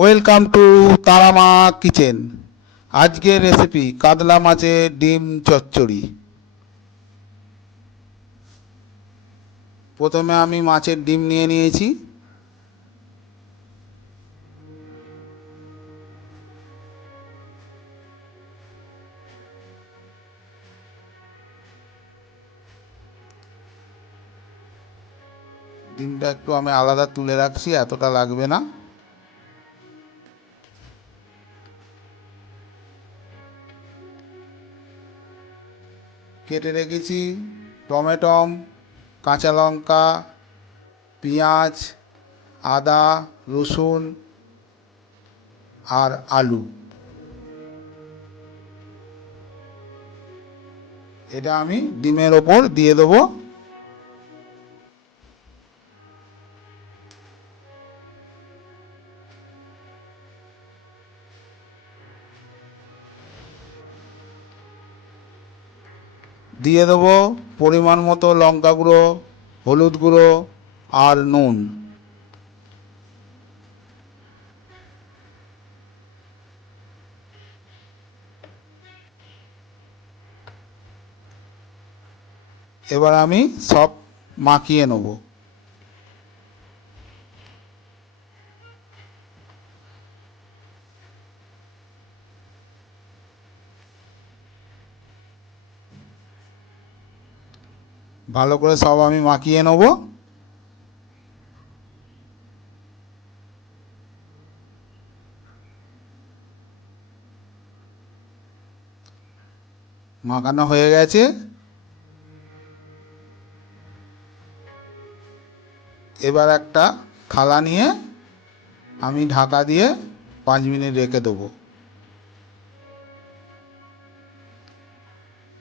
Welcome to Tara Maa kitchen. আজকের recipe কাতলা মাছের ডিম চচ্চড়ি। প্রথমে আমি মাছের ডিম নিয়ে নিয়েছি। ডিমটা একটু আমি আলাদা তুলে রাখছি, এতটা লাগবে না। কেটে রেখেছি টমেটো, কাঁচা লঙ্কা, পেঁয়াজ, আদা, রসুন আর আলু। এটা আমি ডিমের ওপর দিয়ে দেবো। দিয়ে দেবো পরিমাণ মতো লঙ্কা গুঁড়ো, হলুদ গুঁড়ো আর নুন। এবার আমি সব মাখিয়ে নেব। ভালো করে সব আমি মাখিয়ে নেব। মাখানো হয়ে গেছে। এবার একটা থালা নিয়ে আমি ঢাকা দিয়ে 5 মিনিট রেখে দেবো।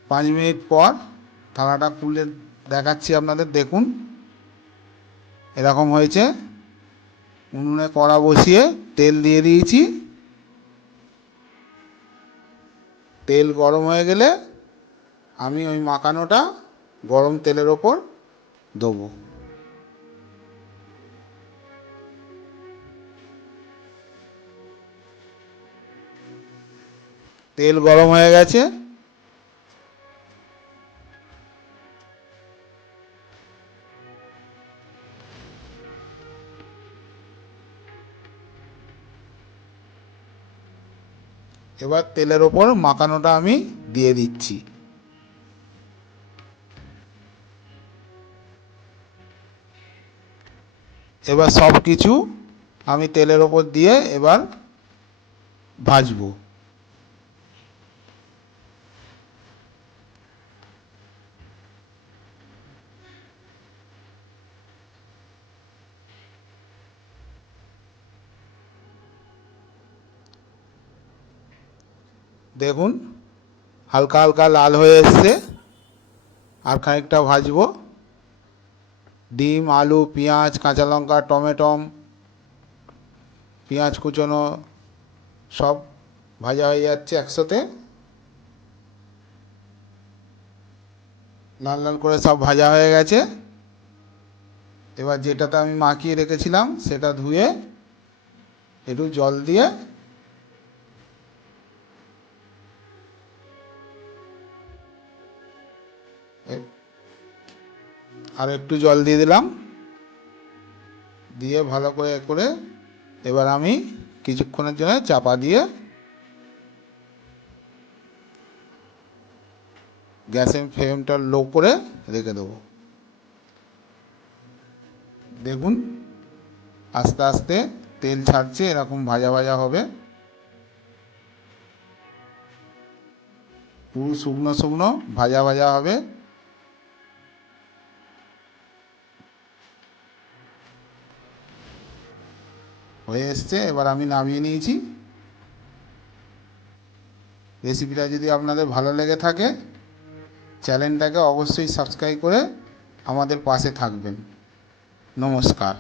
5 মিনিট পর থালাটা খুলে দেখাচ্ছি আপনাদের, দেখুন এরকম হয়েছে। উনুনে কড়া বসিয়ে তেল দিয়ে দিয়েছি। তেল গরম হয়ে গেলে আমি ওই মাখানোটা গরম তেলের ওপর দেবো। তেল গরম হয়ে গেছে। এবার তেলের ওপর মাখানোটা আমি দিয়ে দিচ্ছি। এবার সব কিছু আমি তেলের ওপর দিয়ে এবার ভাজবো। দেখুন হালকা হালকা লাল হয়ে এসছে। আর খানিকটা ভাজবো। ডিম, আলু, পেঁয়াজ, কাঁচা লঙ্কা, টমেটো, পেঁয়াজ কুচোনো সব ভাজা হয়ে যাচ্ছে একসাথে। লাল লাল করে সব ভাজা হয়ে গেছে। এবার যেটাতে আমি মাখিয়ে রেখেছিলাম সেটা ধুয়ে একটু জল দিয়ে আর একটু জল দিয়ে দিলাম। দিয়ে ভালো করে করে এবার আমি কিছুক্ষণের জন্য চাপা দিয়ে গ্যাসের ফ্লেমটা লো করে রেখে দেবো। দেখুন আস্তে আস্তে তেল ছাড়ছে, এরকম ভাজা ভাজা হবে। পুরো শুকনো শুকনো ভাজা ভাজা হবে। হয়ে এসছে, এবার আমি নামিয়ে নিয়েছি। রেসিপিটা যদি আপনাদের ভালো লেগে থাকে চ্যানেলটাকে অবশ্যই সাবস্ক্রাইব করে আমাদের পাশে থাকবেন। নমস্কার।